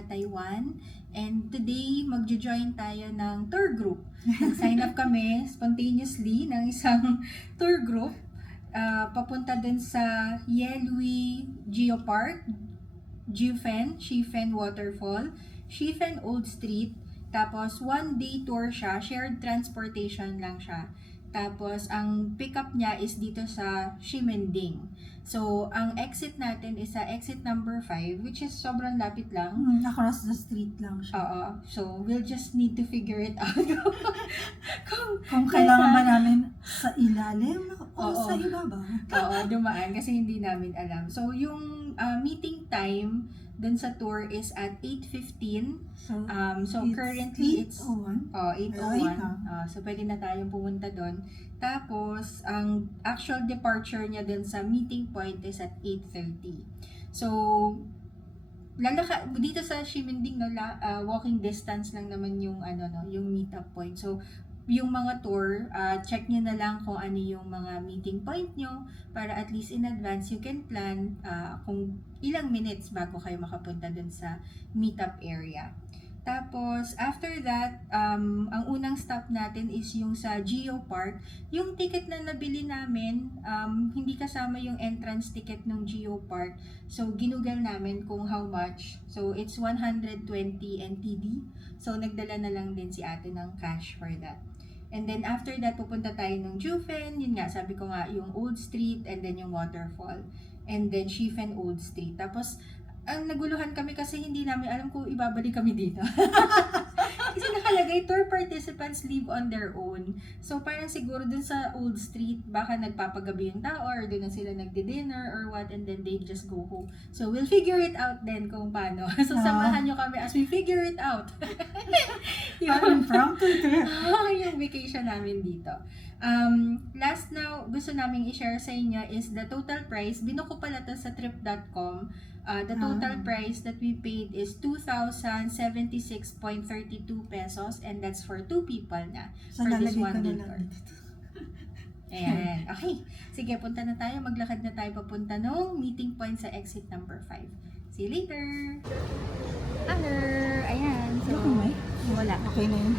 sa Taiwan. And today, magjo-join tayo ng tour group. Nag-sign up kami spontaneously ng isang tour group. Papunta dun sa Yelwi Geopark, Shifen Waterfall, Shifen Old Street. Tapos, one day tour siya, shared transportation lang siya. Tapos, ang pick-up niya is dito sa Ximending. So, ang exit natin is sa exit number 5, which is sobrang lapit lang. Across the street lang siya. Oo. So, we'll just need to figure it out. Kung kailangan ba namin sa ilalim o Oo. sa ibaba? Oo, dumaan kasi hindi namin alam. So, yung meeting time dun sa tour is at 8:15. So currently it's 8:01. 8:01. So pwede na tayong pumunta doon. Tapos ang actual departure niya dun sa meeting point is at 8:30. So dito sa Ximending walking distance lang naman yung yung meetup point. So yung mga tour, check nyo na lang kung ano yung mga meeting point nyo para at least in advance you can plan kung ilang minutes bago kayo makapunta dun sa meetup area. Tapos, after that, ang unang stop natin is yung sa Geopark. Yung ticket na nabili namin, hindi kasama yung entrance ticket ng Geopark. So, ginugal namin kung how much. So, it's 120 NTD. So, nagdala na lang din si ate ng cash for that. And then after that, pupunta tayo ng Jufen. Yun nga, sabi ko nga, yung Old Street and then yung Waterfall. And then Shifen Old Street. Tapos, ang naguluhan kami kasi hindi namin alam kung ibabalik kami dito. Kasi nakalagay, tour participants leave on their own. So, parang siguro dun sa Old Street, baka nagpapagabi yung tao or dun na sila nagdi-dinner or what, and then they just go home. So, we'll figure it out then kung paano. So, samahan nyo kami as we figure it out. Yung impromptu trip. Yung vacation namin dito. Last na gusto naming i-share sa inyo is the total price. Binuko pala to sa trip.com. The total price that we paid is 2,076.32 pesos, and that's for 2 people na So, for this lalagay one ko day na tour. lang dito. Ayan. Okay. Sige, punta na tayo. Maglakad na tayo papunta ng meeting point sa exit number 5. See you later! Hello! Ayan. So, wala. Okay na yun.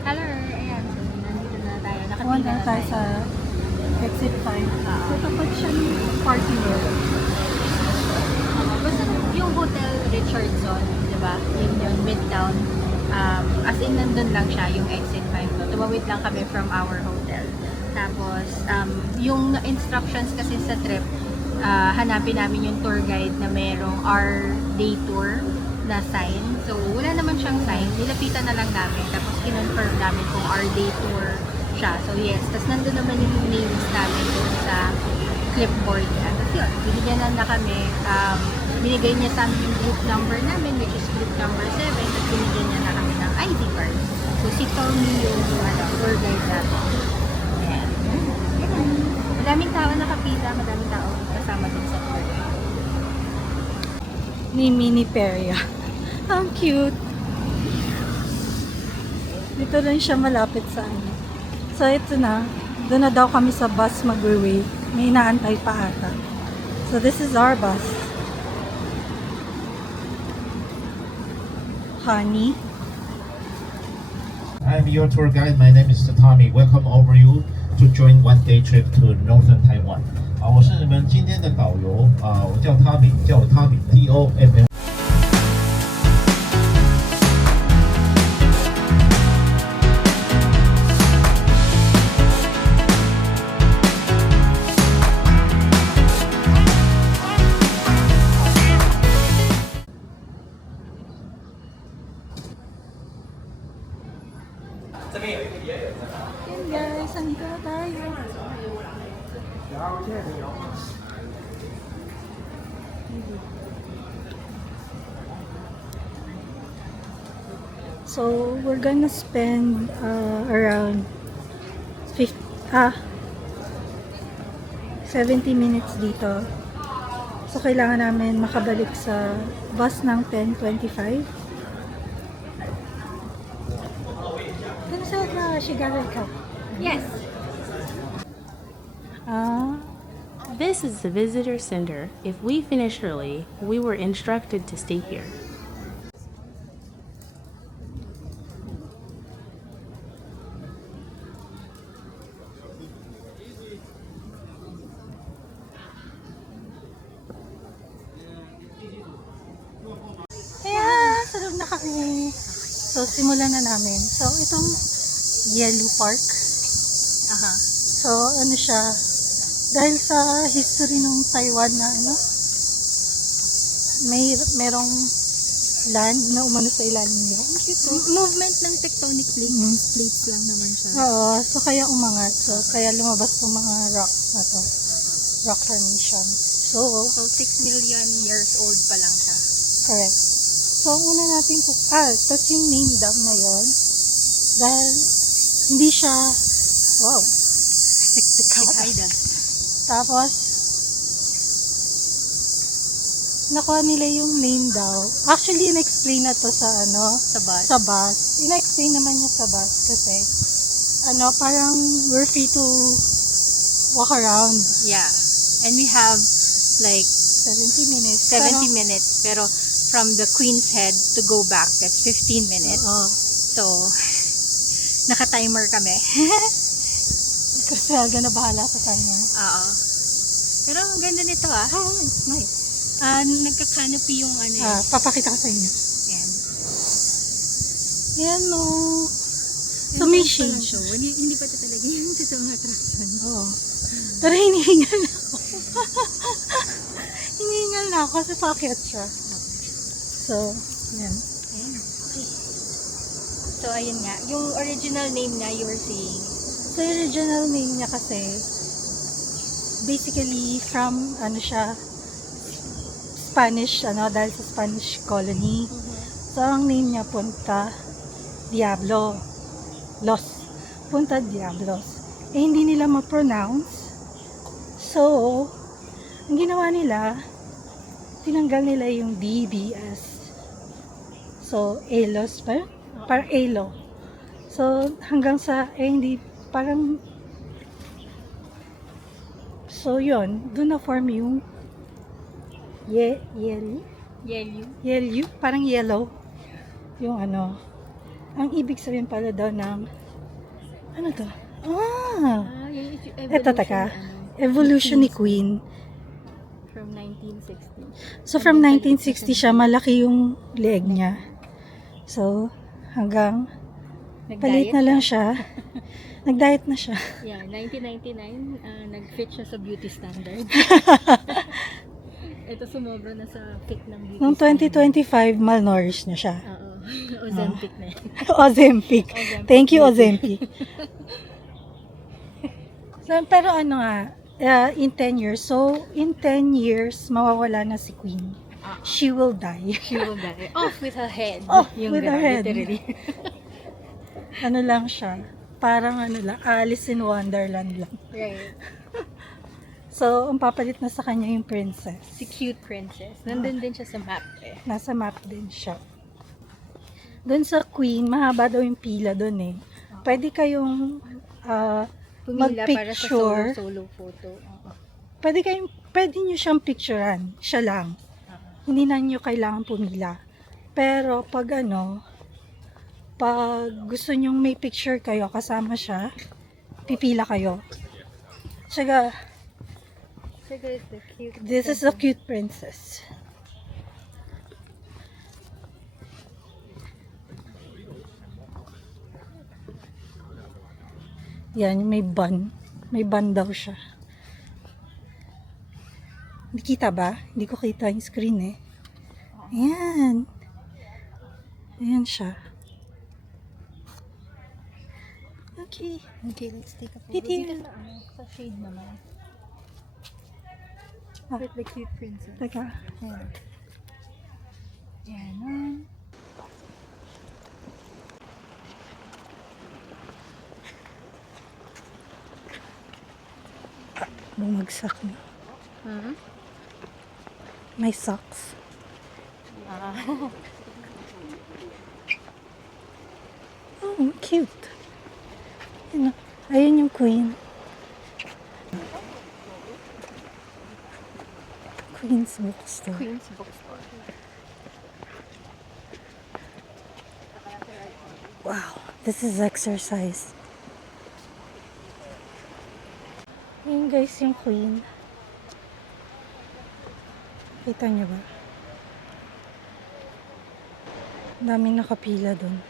Hello! Ayan. So, nandito na tayo. Kuha Nakapila na na tayo sa exit 5. So, tapat siya ng parking lot. Basta yung Hotel Richardson, di ba? Yung Midtown. As in, nandun lang siya, yung exit 5. No? Tumawid lang kami from our hotel. Tapos, yung instructions kasi sa trip, hanapin namin yung tour guide na merong our day tour na sign. So, wala naman siyang sign. Nilapitan na lang namin. Tapos, kinonfirm namin kung our day tour siya. So, yes. Tapos, nandun naman yung names namin dun sa clipboard niya. Tapos, yun. Binigyan na kami. Binigay niya sa amin yung group number namin, which is group number 7. Tapos, binigyan niya na kami ng ID card. So, si Tommy yung tour guide natin. Ayan. Madaming tao nakapila. Madaming tao kasama din sa tour. Ni Mini Peria. Ang cute. Dito rin siya malapit sa amin. So, ito na. Doon na daw kami sa bus mag-wait. May inaantay pa ata. So, this is our bus. Honey. I'm your tour guide. My name is Tommy. Welcome over you to join one-day trip to Northern Taiwan. 我是你们今天的导游我叫 Tommy， 叫我 Tommy T-O-M-M。Yan guys, andito na tayo. So, we're gonna spend around 70 minutes dito. So, kailangan namin makabalik sa bus ng 10:25. Kano sa Shigaroi ka? Yes! This is the visitor center. If we finish early, we were instructed to stay here. So, simulan na namin. So, itong Yellow Park. Aha. So, ano siya, dahil sa history ng Taiwan na ano, merong land na umano sa ilalim niya. Movement ng tectonic plates lang naman siya. Oo, so kaya umangat. So, kaya lumabas tong mga rocks na to. Rock formation. So, So, 6 million years old pa lang siya. correct. So, ang una natin po, tas yung name dam na yon dahil hindi siya, wow, sikat. Cicada. Tapos, nakuha nila yung name daw. Actually, in-explain na to sa ano, Sa bus. sa bus. In-explain naman niya sa bus kasi, ano, parang we're free to walk around Yeah. And we have like 70 minutes. 70 minutes. Pero from the Queen's Head to go back, that's 15 minutes. Oo. So, naka-timer kami. Kasi Helga na bahala sa timer. Oo. Pero ang ganda nito ah. Oh, it's nice. Nagka-canopy yung ano eh. Papakita ko sa inyo. Yan. Yan o. So, Yung may first pa lang shade. show. Hindi pa ito talaga yung sa mga attraction. Oo. Pero hinihingal na ako. Hinihingal na ako kasi paakyat siya. So, yan. Ayan. Okay. So, ayun nga. Yung original name niya, you were saying. So, yung original name niya kasi, basically, from, ano siya, Spanish, ano, dahil sa Spanish colony. So, ang name niya, Punta Diablo. Punta Diablos. Eh, hindi nila ma-pronounce. So, ang ginawa nila, tinanggal nila yung DBS. So, Elos pa yun? Parang Elo. So, hanggang sa, hindi, parang, so, yun, doon na form yung yellow, parang yellow. Yung ano, ang ibig sabihin pala daw ng, ano to? Eto, taka. Evolution ni Queen. From 1960. So, from 1960 siya, malaki yung leg niya. So, hanggang palit na lang siya. Nag-diet na siya. Yeah, 1999, nag-fit siya sa beauty standard. Ito sumobra na sa fit ng beauty Noong standard. 2025, malnourished na siya. Oo. Ozempic na yan. Ozempic. Thank you, Ozempic. So, pero ano nga, in 10 years, so in 10 years, mawawala na si Queen. She will die. She will die. Off with her head. Off Yung with her ganun, head. literally. Ano lang siya, parang ano lang, Alice in Wonderland lang. Right. So, ang papalit na sa kanya yung princess. Si cute princess. Nandun din siya sa map eh. Nasa map din siya. Doon sa Queen, mahaba daw yung pila doon eh. Pwede kayong Pumila para sa mag-picture. solo photo. Oo. Pwede nyo siyang picturean. Siya lang. Hindi na nyo kailangan pumila. Pero pag pag gusto nyong may picture kayo, kasama siya, pipila kayo. Tsaka, this is a cute princess. Yan, may bun. May bun daw siya. Hindi kita ba? Hindi ko kita yung screen eh. Ayan. Ayan siya. Okay. Okay, let's take a photo. Titi. Dito sa shade naman. With the cute princess. Teka. Ayan. Ayan. Bumagsak na. May socks. Oh, cute. Ayun, ayun yung queen. Queen's bookstore. Queen's bookstore. Wow, this is exercise. Ayun guys, yung queen. Kita nyo ba? Daming nakapila dun.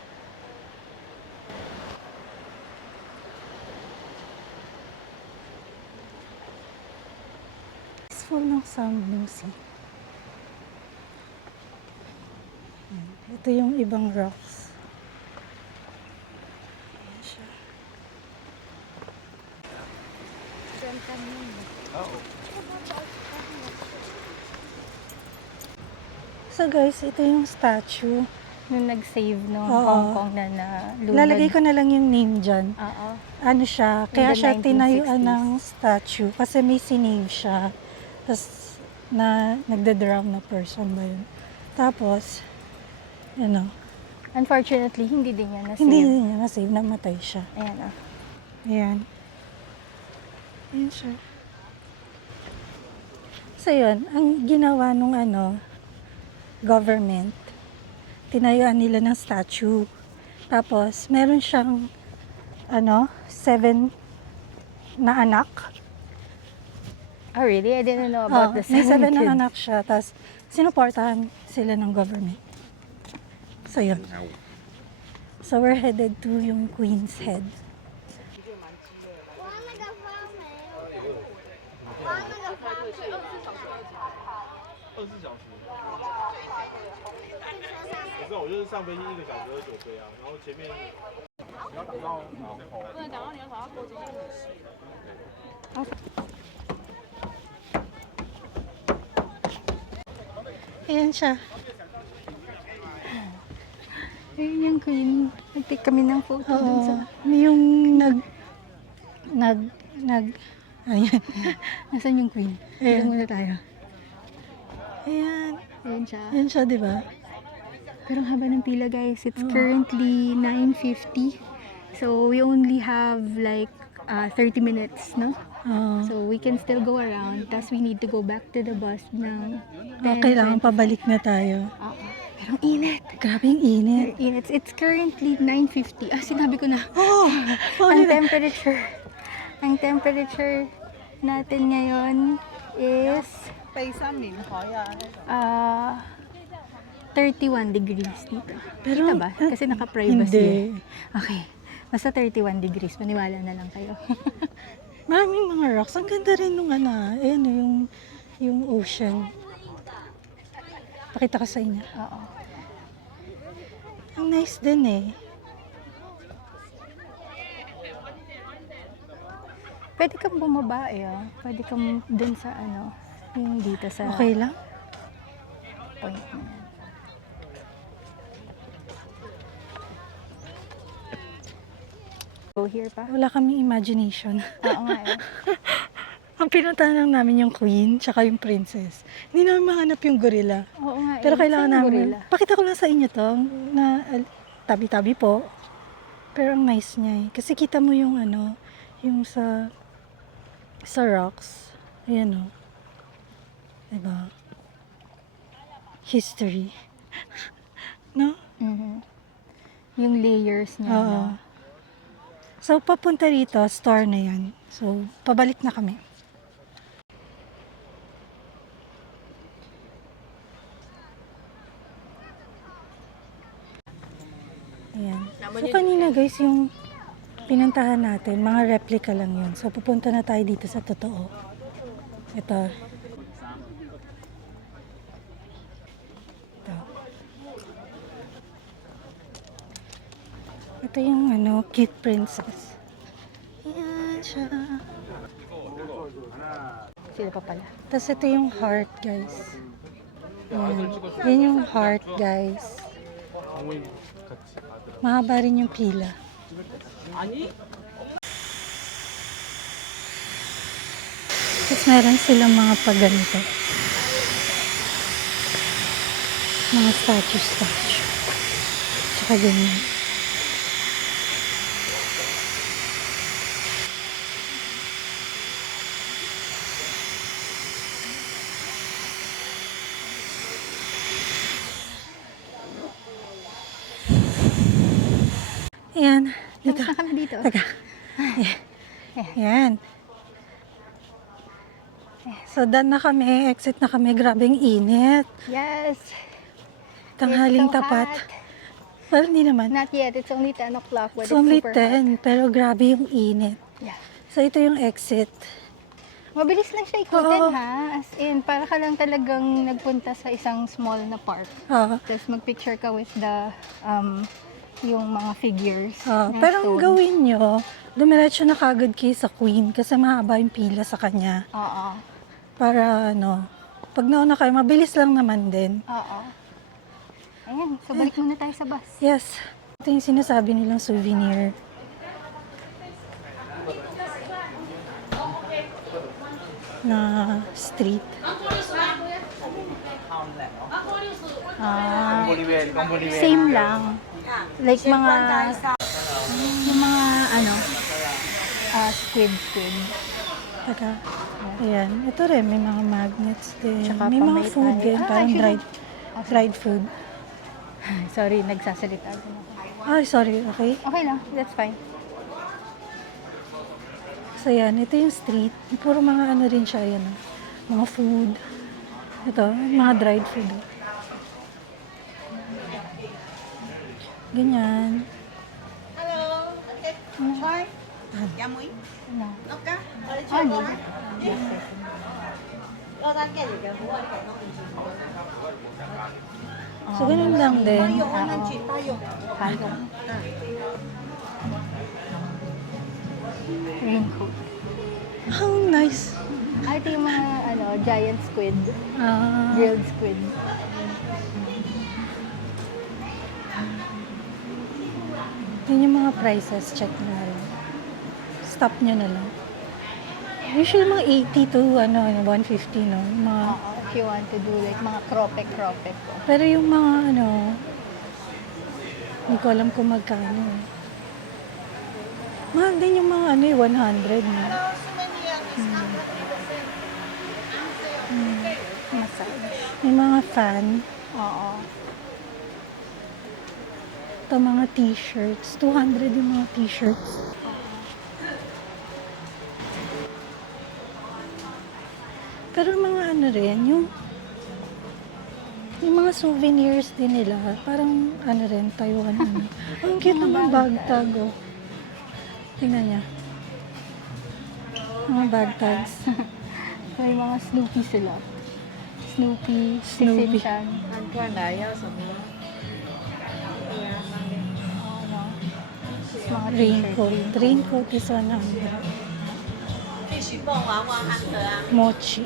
Full ng sound ng sea. Ayan. Ito yung ibang rocks. Ayan siya. So guys, ito yung statue. Nung nag-save no Oo. Hong Kong na nalunod. Lalagay ko na lang yung name dyan. Oo. Ano siya, kaya the siya tinayuan 1960s. ng statue kasi may sinave siya. Tapos, nagda-drown na person ba yun? Tapos, ano, Unfortunately, hindi din niya na-save. hindi niya na-save, namatay siya. Ayan oh. Ayan. Ayan siya. So yun, ang ginawa nung government, tinayuan nila ng statue. Tapos, meron siyang 7 na anak. Oh really? I didn't know about the May 7 na kids. anak siya. Tapos, sinuportahan sila ng government. So, yun. So, we're headed to yung Queen's Head. Ayan siya. Ayun yung queen. Nag-take kami ng photo dun sa... May yung ayan. Nasaan yung queen? Ayan. Dito muna tayo. Ayan. Ayun siya. Ayan siya, di ba? Pero ang haba ng pila guys. It's currently 9:50. So we only have like 30 minutes, no? So we can still go around. Tapos we need to go back to the bus ng 10. Kailangan pabalik na tayo. Pero ang init. Grabe yung init. It's currently 9:50. Sinabi ko na. Oh! Ang temperature natin ngayon is 31 degrees dito. Pero, Kita ba? Kasi naka-privacy. Hindi. Okay. Basta 31 degrees. Maniwala na lang kayo. Maraming mga rocks. Ang ganda rin nung yung ocean. Pakita ko sa inyo. Oo. Ang nice din eh. Pwede kang bumaba Pwede kang dun sa yung dito sa Okay lang? point na yan. Go here pa? Wala kaming imagination. Oo nga Ang pinuntahan lang namin yung queen, tsaka yung princess. Hindi namin mahanap yung gorilla. Oo nga Pero kailangan Saan yung namin, gorilla? pakita ko lang sa inyo to, na tabi-tabi po. Pero ang nice niya eh. Kasi kita mo yung yung sa rocks. Ayan o. Diba? History. No? Mhm. Yung layers niya. Oo. No? So, papunta rito, store na yan. So, pabalik na kami. Ayan. So, kanina guys, yung pinuntahan natin, mga replica lang yun. So, pupunta na tayo dito sa totoo. Ito. Ito. Ito yung cute princess. Ayan siya. Sila pa pala. Tapos ito yung heart, guys. Ayan. Yan yung heart, guys. Mahaba rin yung pila. Tapos meron silang mga paganito. Mga statue. Tsaka ganyan. Ayan. Dito. Tapos na kami dito. Teka. Ayan. So, done na kami. Exit na kami. Grabing init. Yes! Tanghaling It's so tapat. hot. Well, hindi naman. Not yet. It's only 10 o'clock. But It's only super hot. 10. Pero grabe yung init. Yeah. So, ito yung exit. Mabilis lang siya ikutin Oo. ha. As in, para ka lang talagang nagpunta sa isang small na park. Ah, Tapos magpicture ka with the, yung mga figures. ng pero ang stone. gawin nyo, dumiretso na kagad kayo sa Queen kasi mahaba yung pila sa kanya. Oo. Para pag nauna kayo, mabilis lang naman din. Oo. Ayan, so balik muna tayo sa bus. Yes. Ito yung sinasabi nilang souvenir. Na street. Same lang. Like mga, yung mga squid. Taka. Ayan. Ito rin, may mga magnets din. Tsaka May pang mga may food tayo. din. Parang Actually, dried food. sorry, nagsasalita din ako. Ay, sorry. Okay. Okay lang, that's fine. So, yan. Ito yung street. Puro mga ano rin siya. Yan. Mga food. Ito, mga dried food. Ganyan. No. So, ganun lang din. Tayo. Raincoat. How nice. Ito yung mga giant squid. Grilled squid. Yun yung mga prices. Check nyo na lang. Stop nyo na lang. Usually mga 80 to 150, no? Mga, If you want to do like mga krope. pero yung mga hindi ko alam kung magkano. Mahal din yung mga 100, no? Massage. May mga fan. Oo. Ito mga t-shirts. 200 yung mga t-shirts. Pero mga rin, yung mga souvenirs din nila, parang rin, Taiwan. Ang cute naman bag tag, oh. Tingnan niya. Mga bag tags. May mga Snoopy sila. Snoopy. Snoopy. Shinchan. Mga Raincoat. Raincoat is 100. Mochi.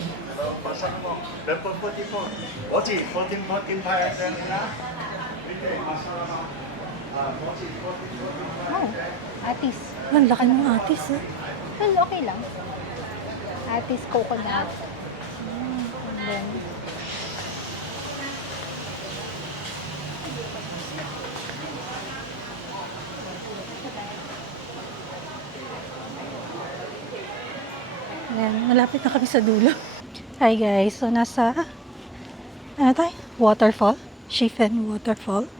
我自14派嘅聲啦。 Oh, atis. Ang laki ng atis, eh. Well, okay lang. Atis coconut. And then, Ayan, malapit na kami sa dulo. Hi guys, so nasa, tayo? Waterfall. Shifen Waterfall.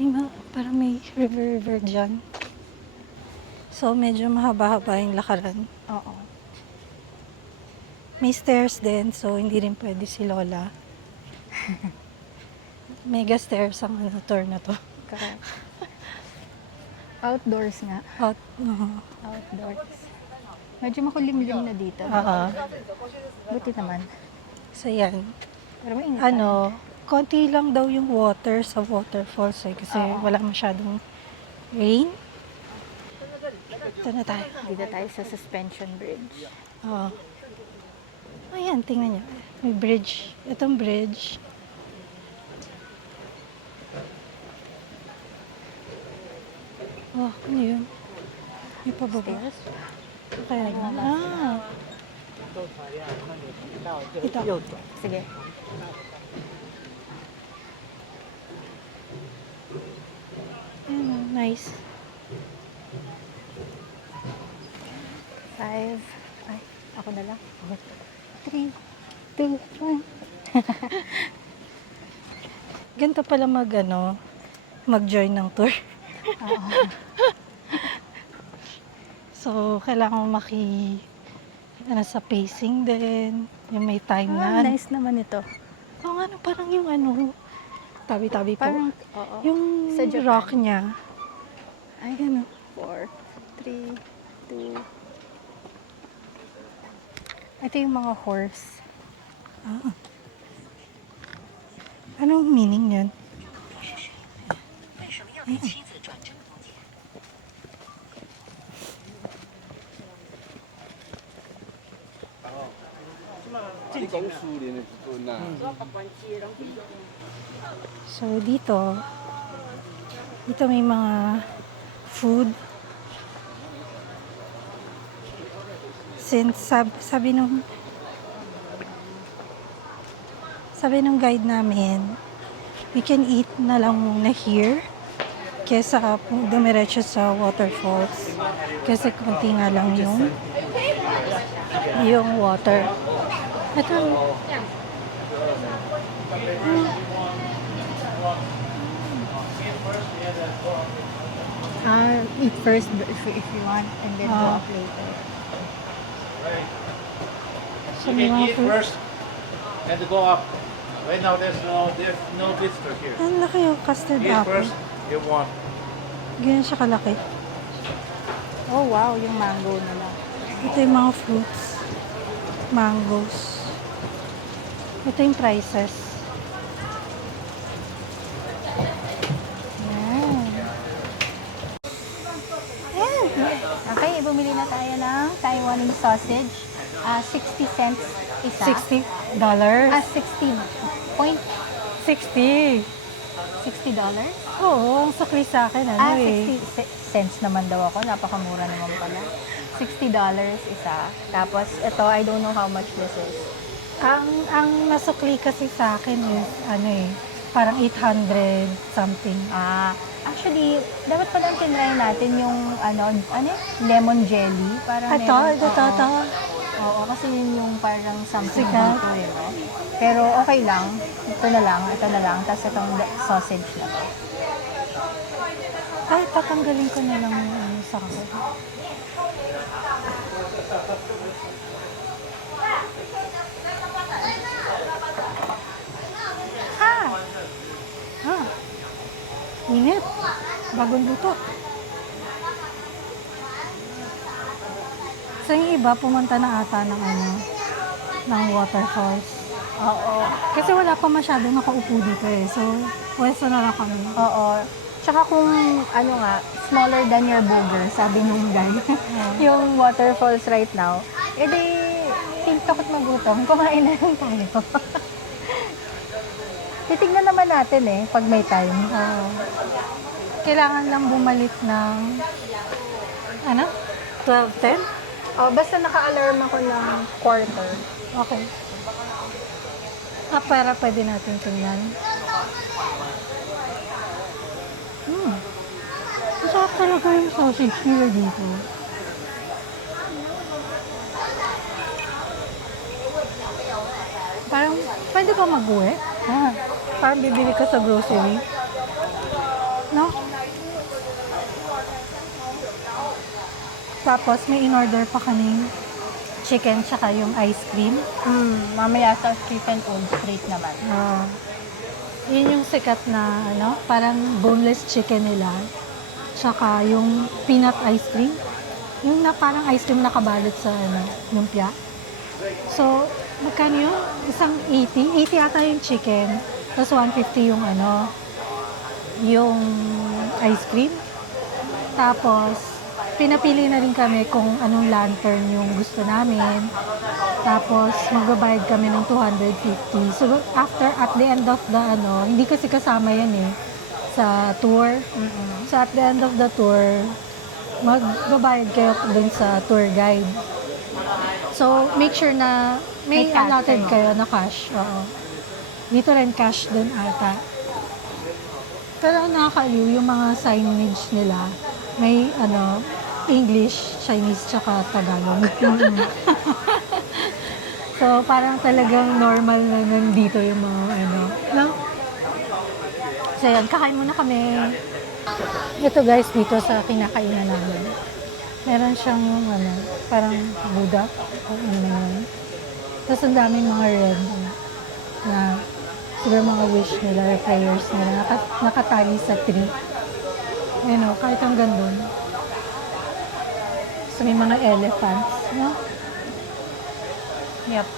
Ayan. Parang may river dyan. So, medyo mahaba-haba yung lakaran. oo. May stairs din, so hindi rin pwede si Lola. Mega stairs ang tour na to. Correct. Outdoors nga. Outdoors. Medyo makulimlim na dito. Buti naman. So, yan. Pero mainit. Konti lang daw yung water sa waterfalls eh, kasi Oo. wala masyadong rain. Ito na tayo. Dito tayo sa suspension bridge. Oo. Ayan, tingnan niyo. May bridge. Itong bridge. Oh, ano yun? May pababa. Stairs. Kaya yun. Ito. Sige. Ayan, nice. 5. Ay, ako na lang. 3, 2, 1. Ganito pala mag-join ng tour. Oo. So, kailangan mo sa pacing din. Yung may time na. Nice naman ito. Oo nga, parang yung tabi-tabi po. Parang, oo. Yung Sa Japan. rock niya. Ay, 4, 3, Ito yung mga horse. Ah. Anong meaning yun? So, dito may mga food. Since sabi nung guide namin, we can eat na lang muna here kesa dumiretso sa waterfalls. Kasi konti nga lang yung water. Ito. Eat first if you want, and then go up later. So, may mga Eat food. first and go up. Right now there's no visitor here. Ang laki yung custard Eat apple. first, you want. Ganyan siya kalaki. Oh wow, yung mango nila. Ito yung mga fruits. Mangoes. Ito yung prices. Okay, bumili na tayo ng Taiwanese sausage. 60 cents isa. $60. 60 point 60. $60? Oo, ang sakli sa akin. 60 cents naman daw ako. Napakamura naman pala. $60 isa. Tapos, ito, I don't know how much this is. Ang nasukli kasi sa akin is, parang 800 something. Actually, dapat palang tinry natin yung, lemon jelly. Parang Ito. Oo, kasi yun yung parang something Sikat. dito, no? Pero okay lang. Ito na lang. Tapos itong sausage na to. Ay, tatanggalin ko na lang yung sa akin. Init. Bagong luto. So, yung iba, pumunta na ata ng waterfalls. Oo. Kasi wala pa masyadong nakaupo dito eh. So, pwesto na lang kami. Oo. Tsaka kung, smaller than your burger, sabi nung guy, yung waterfalls right now, think takot magutom, kumain na lang tayo. Titignan naman natin pag may time. Kailangan lang bumalik ng 12:10? Basta naka-alarm ako ng quarter. Okay. Para pwede natin tingnan. Masarap talaga yung sausage nila dito. Parang, pwede ba mag-uwi? Parang bibili ka sa grocery. No? Tapos, may in-order pa kaming chicken tsaka yung ice cream. Mamaya sa chicken old street naman. Yun yung sikat na, parang boneless chicken nila. Tsaka yung peanut ice cream. Yung parang ice cream nakabalot sa, lumpia. So, magkano yun? Isang 80? 80 ata yung chicken. Tapos 150 yung, yung ice cream. Tapos, pinapili na rin kami kung anong lantern yung gusto namin. Tapos, magbabayad kami ng 250. So, at the end of the, hindi kasi kasama yan sa tour. So, at the end of the tour, magbabayad kayo dun sa tour guide. So, make sure na may May cash allotted kayo na cash. Oo. Dito rin cash dun ata. Pero ang nakakaliw, yung mga signage nila, may English, Chinese, tsaka Tagalog. So, parang talagang normal na nandito yung mga no? So, yan, kakain muna kami. Ito guys, dito sa kinakainan namin. Meron siyang parang Buddha. O yun. Tapos ang daming mga red na siguro mga wish nila, prayers nila, nakatali sa tree. Kahit hanggang doon. So, So, may mga elephants, no? Yep.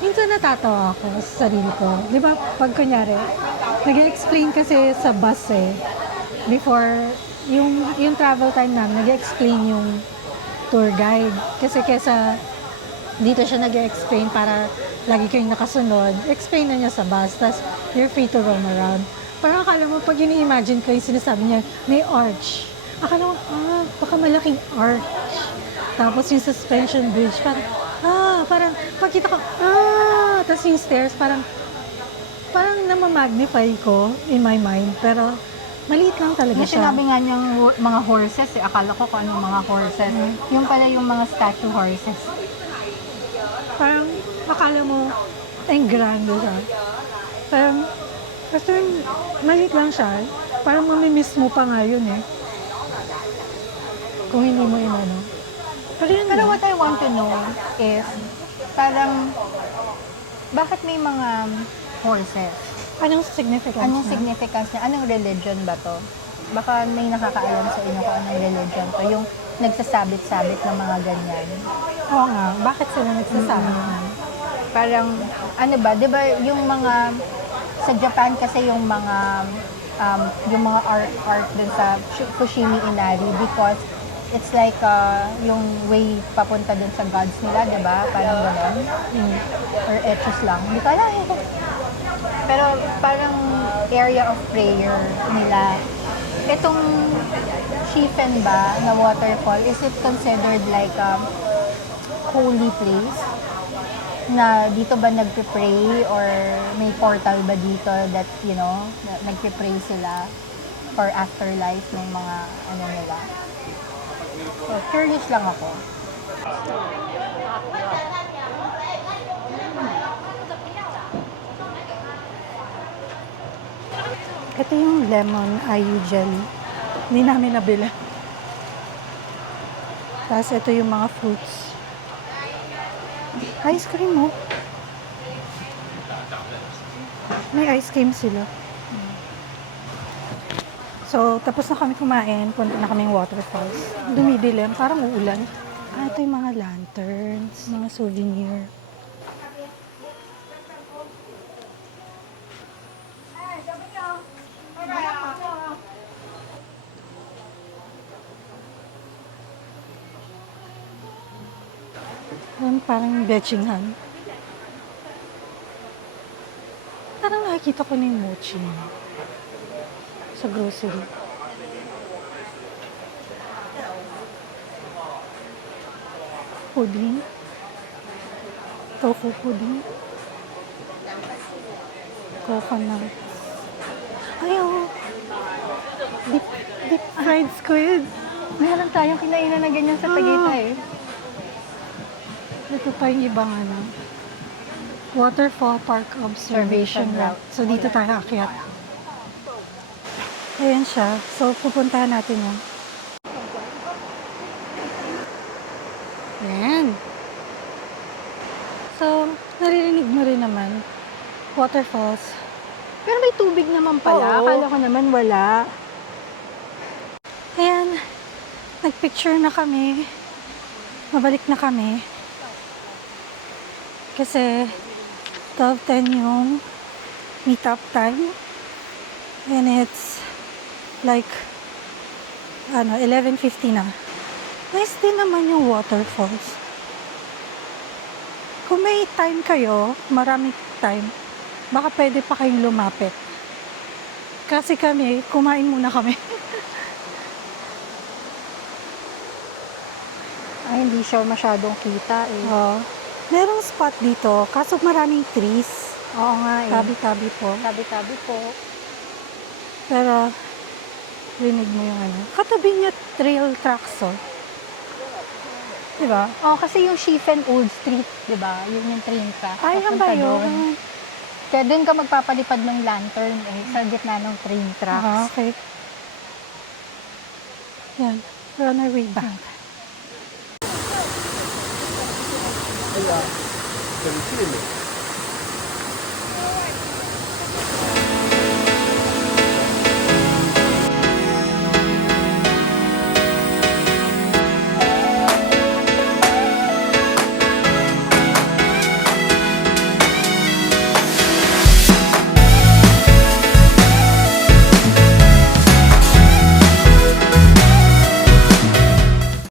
Minsan natatawa ako sa sarili ko. Di ba, pag kunyari, nag-explain kasi sa bus eh, before, yung travel time namin, nag-explain yung tour guide. Kasi kesa dito siya nag-explain para lagi kayong nakasunod, explain na niya sa bus, tapos you're free to roam around. Parang akala mo, pag ini-imagine ko yung sinasabi niya, may arch. Akala mo, baka malaking arch. Tapos yung suspension bridge, parang pagkita ko, tapos yung stairs, parang namamagnify ko in my mind, pero maliit lang talaga Yung siya. sinabi nga niyang mga horses, akala ko kung anong mga horses. Yung pala yung mga statue horses. Parang akala mo, ang grande siya. Parang, basta maliit lang siya, parang mamimiss mo pa nga yun eh. Kung hindi mo inano. Pero yun Pero lang. what I want to know is, parang, bakit may mga horses? Anong significance Anong na? significance niya? Anong religion ba to? Baka may nakakaalam sa inyo kung anong religion to. Yung nagsasabit-sabit ng mga ganyan. Oo nga, bakit sila nagsasabi? Parang, ano ba, di ba yung mga, sa Japan kasi yung mga art dun sa Fushimi Inari because it's like yung way papunta dun sa gods nila, di ba? Parang gano'n. Or etchos lang. Hindi ko alam. Pero parang area of prayer nila. Itong Shifen ba na waterfall, is it considered like a holy place? Na dito ba nagpe-pray or may portal ba dito that, you know, nagpe-pray sila for afterlife ng mga ano nila? So, curious lang ako. Ito yung lemon ayu jelly. Hindi namin nabili. Tapos ito yung mga fruits. Ice cream mo. May ice cream sila. So, tapos na kami kumain. Punta na kaming waterfalls. Dumidilim. Parang uulan. Ito yung mga lanterns. Mga souvenir. Parang Bechingham. Parang nakikita ko na yung mochi sa grocery. Pudding. Tofu pudding. Coconut. Ayaw. Deep fried squid. Meron tayong kinainan na ganyan sa Tagaytay. Ito pa yung ibang Waterfall Park Observation Route. So, dito tayo akyat. Ayan siya. So, pupuntahan natin yan. Ayan. So, naririnig mo rin naman. Waterfalls. Pero may tubig naman pala. Oo. Akala ko naman wala. Ayan. Nagpicture na kami. Mabalik na kami. Kasi 12:10 yung meet-up time. And it's like 11:50 na. Nice din naman yung waterfalls. Kung may time kayo, maraming time, baka pwede pa kayong lumapit. Kasi kami, kumain muna kami. Ay, hindi siya masyadong kita eh. Oh. Merong spot dito, kaso maraming trees. Oo nga eh. Tabi-tabi po. Tabi-tabi po. Pero, rinig mo yung katabi niya trail tracks, oh. Diba? Oh, kasi yung Shifen Old Street, di ba? Yun yung train track. Ay, yan Papunta ba doon. yun? Kaya doon ka magpapalipad ng lantern eh, sa gitna ng train tracks. Ah, okay. Yan. We're on our way back. Kaya, ganito yun eh.